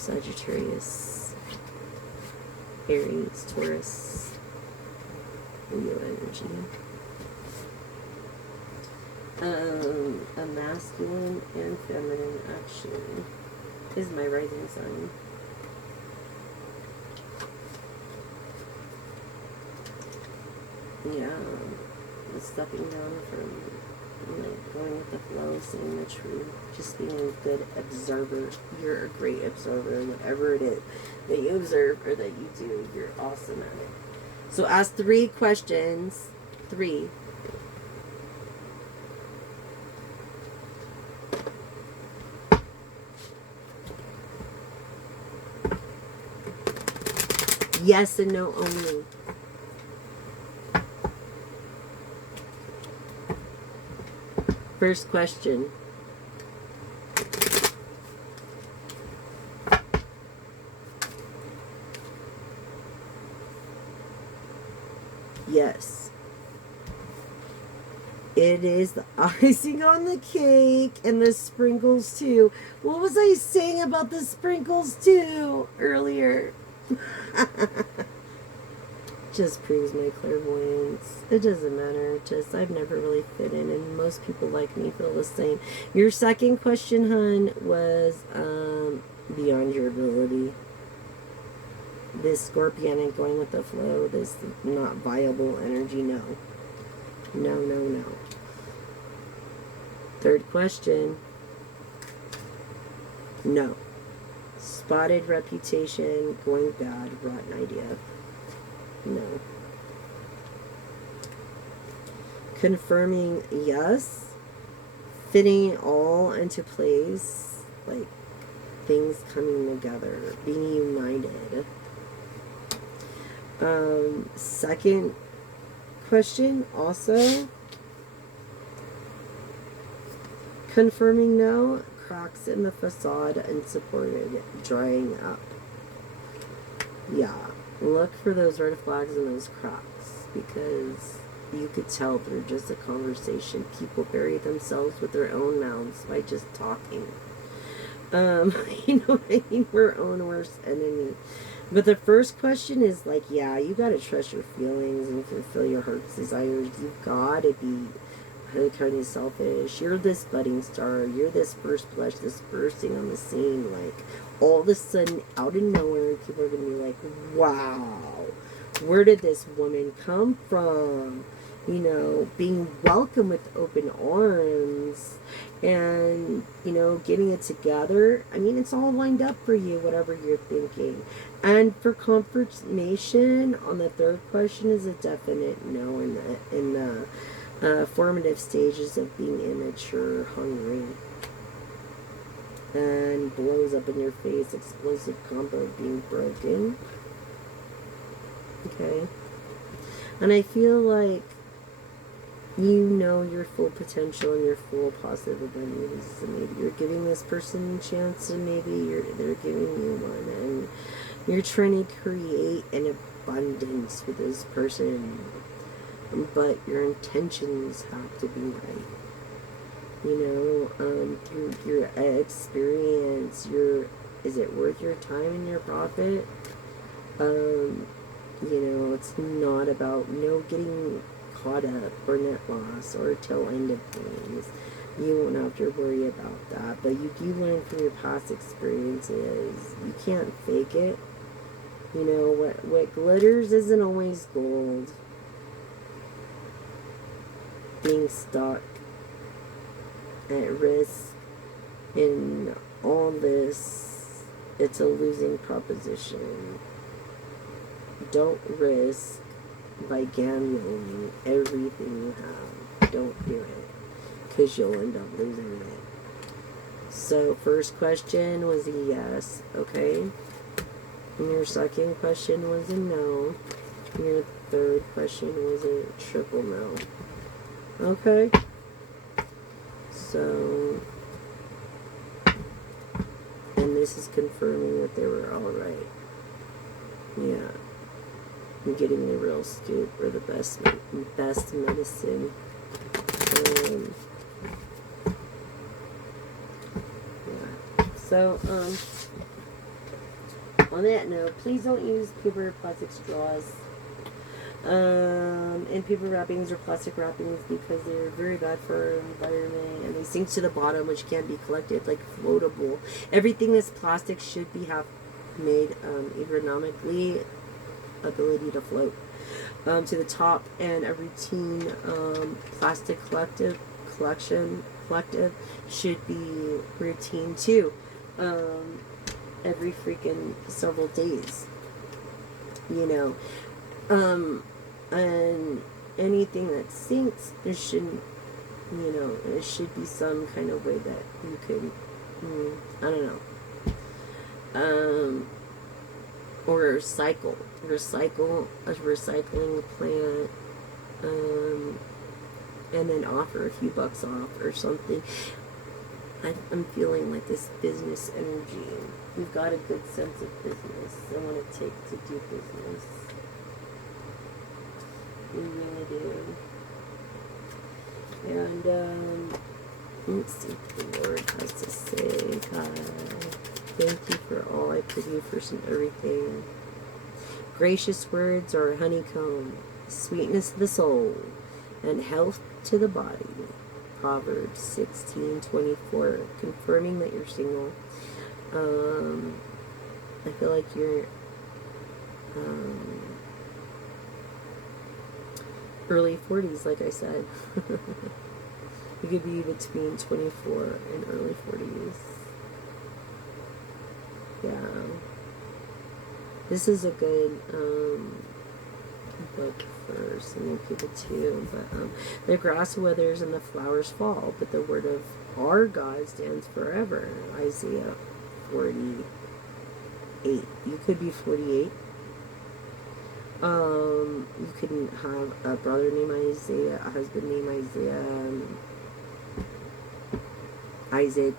Sagittarius, Aries, Taurus, Leo energy. A masculine and feminine actually is my rising sign. Yeah, stepping down from like going with the flow, seeing the truth, just being a good observer. You're a great observer, whatever it is that you observe or that you do, you're awesome at it. So ask 3 questions. 3. Yes and no only. First question. Yes. It is the icing on the cake and the sprinkles too. What was I saying about the sprinkles too earlier? Just proves my clairvoyance. It doesn't matter. Just I've never really fit in, and most people like me feel the same. Your second question, hun, was beyond your ability. This Scorpionic going with the flow, this not viable energy, no. No, no, no. Third question. No. Spotted reputation, going bad, rotten idea. No. Confirming yes. Fitting all into place. Like things coming together. Being united. Second question also. Confirming no. Cracks in the facade unsupported. Drying up. Yeah. Look for those red flags and those cracks, because you could tell through just a conversation. People bury themselves with their own mouths by just talking. You know what I mean? We're our own worst enemy. But the first question is like, yeah, you gotta trust your feelings and fulfill your heart's desires. You've gotta be kind of selfish. You're this budding star. You're this first blush, this bursting on the scene. Like, all of a sudden, out of nowhere, people are going to be like, wow, where did this woman come from? You know, being welcomed with open arms and, you know, getting it together. I mean, it's all lined up for you, whatever you're thinking. And for confirmation on the third question is a definite no in the formative stages of being immature, hungry, and blows up in your face, explosive combo being broken. Okay. And I feel like you know your full potential and your full positive abilities, and maybe you're giving this person a chance, and maybe they're giving you one, and you're trying to create an abundance with this person, but your intentions have to be right. You know, through your experience, is it worth your time and your profit? You know, it's not about getting caught up or net loss or tail end of things. You won't have to worry about that, but you do learn from your past experiences. You can't fake it. You know, what glitters isn't always gold. Being stuck at risk in all this, it's a losing proposition. Don't risk by gambling everything you have. Don't do it, because you'll end up losing it. So first question was a yes, okay? And your second question was a no. And your third question was a triple no. Okay? So, and this is confirming that they were all right. Yeah. I'm getting the real scoop, or the best medicine. Yeah. So, On that note, please don't use paper or plastic straws and paper wrappings or plastic wrappings because they're very bad for our environment and they sink to the bottom, which can be collected like floatable. Everything that's plastic should be made ergonomically ability to float to the top, and a routine plastic collective should be routine too. Every freaking several days, you know. And anything that sinks, there shouldn't, you know, it should be some kind of way that you could, I don't know, or recycle a recycling plant, and then offer a few bucks off or something. I'm feeling like this business energy. We've got a good sense of business and what it takes to do business. We really do. And let's see what the Lord has to say. God, thank you for all I produce and everything. Gracious words are a honeycomb, sweetness of the soul, and health to the body. Proverbs 16:24, confirming that you're single. I feel like you're early 40s, like I said. You could be between 24 and early 40s. Yeah. This is a good book for so many people too. But the grass withers and the flowers fall, but the word of our God stands forever. Isaiah 48. You could be 48. You couldn't have a brother named Isaiah, a husband named Isaiah, Isaac,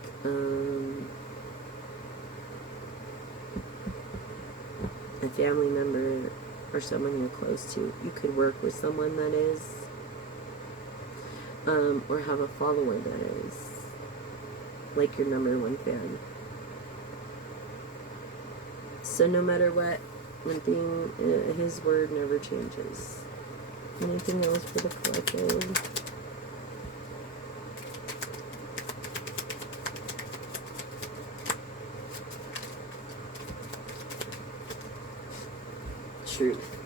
a family member or someone you're close to. You could work with someone that is, or have a follower that is like your number one fan. So no matter what, one thing, his word never changes. Anything else for the collective? Truth.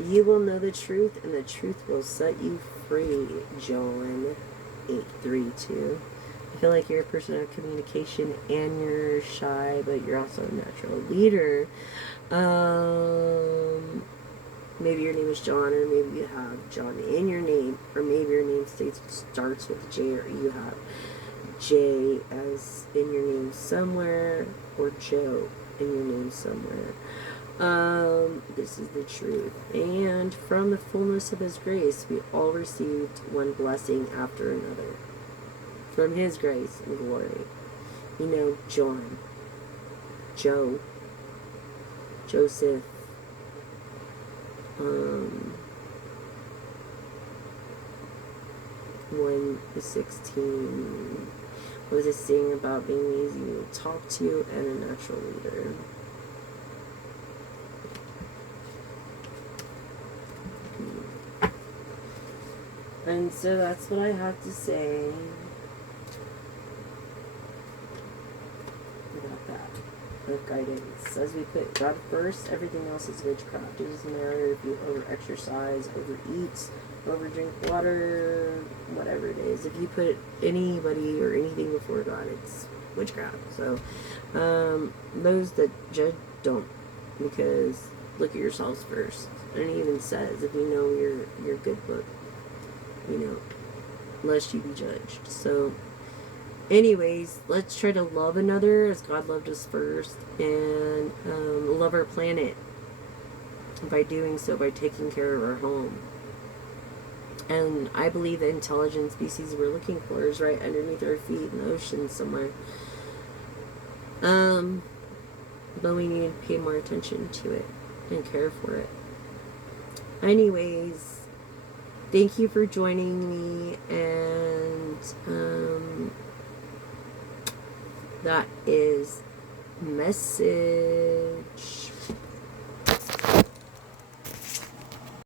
You will know the truth, and the truth will set you free. John 8:32. I feel like you're a person of communication and you're shy, but you're also a natural leader. Maybe your name is John, or maybe you have John in your name, or maybe your name starts with J, or you have J as in your name somewhere, or Joe in your name somewhere. This is the truth. And from the fullness of his grace, we all received one blessing after another. From his grace and glory. You know, John, Joe, Joseph, 1:16. What was it saying about being easy to talk to and a natural leader? And so that's what I have to say about that. Of guidance. As we put God first, everything else is witchcraft. It doesn't matter if you over-exercise, overeat, over-drink water, whatever it is. If you put anybody or anything before God, it's witchcraft. So, those that judge don't. Because look at yourselves first. And it even says, if you know your good book, you know, lest you be judged. So, anyways, let's try to love another as God loved us first, and love our planet by doing so, by taking care of our home. And I believe the intelligent species we're looking for is right underneath our feet in the ocean somewhere. But we need to pay more attention to it and care for it. Anyways, thank you for joining me, and that is Message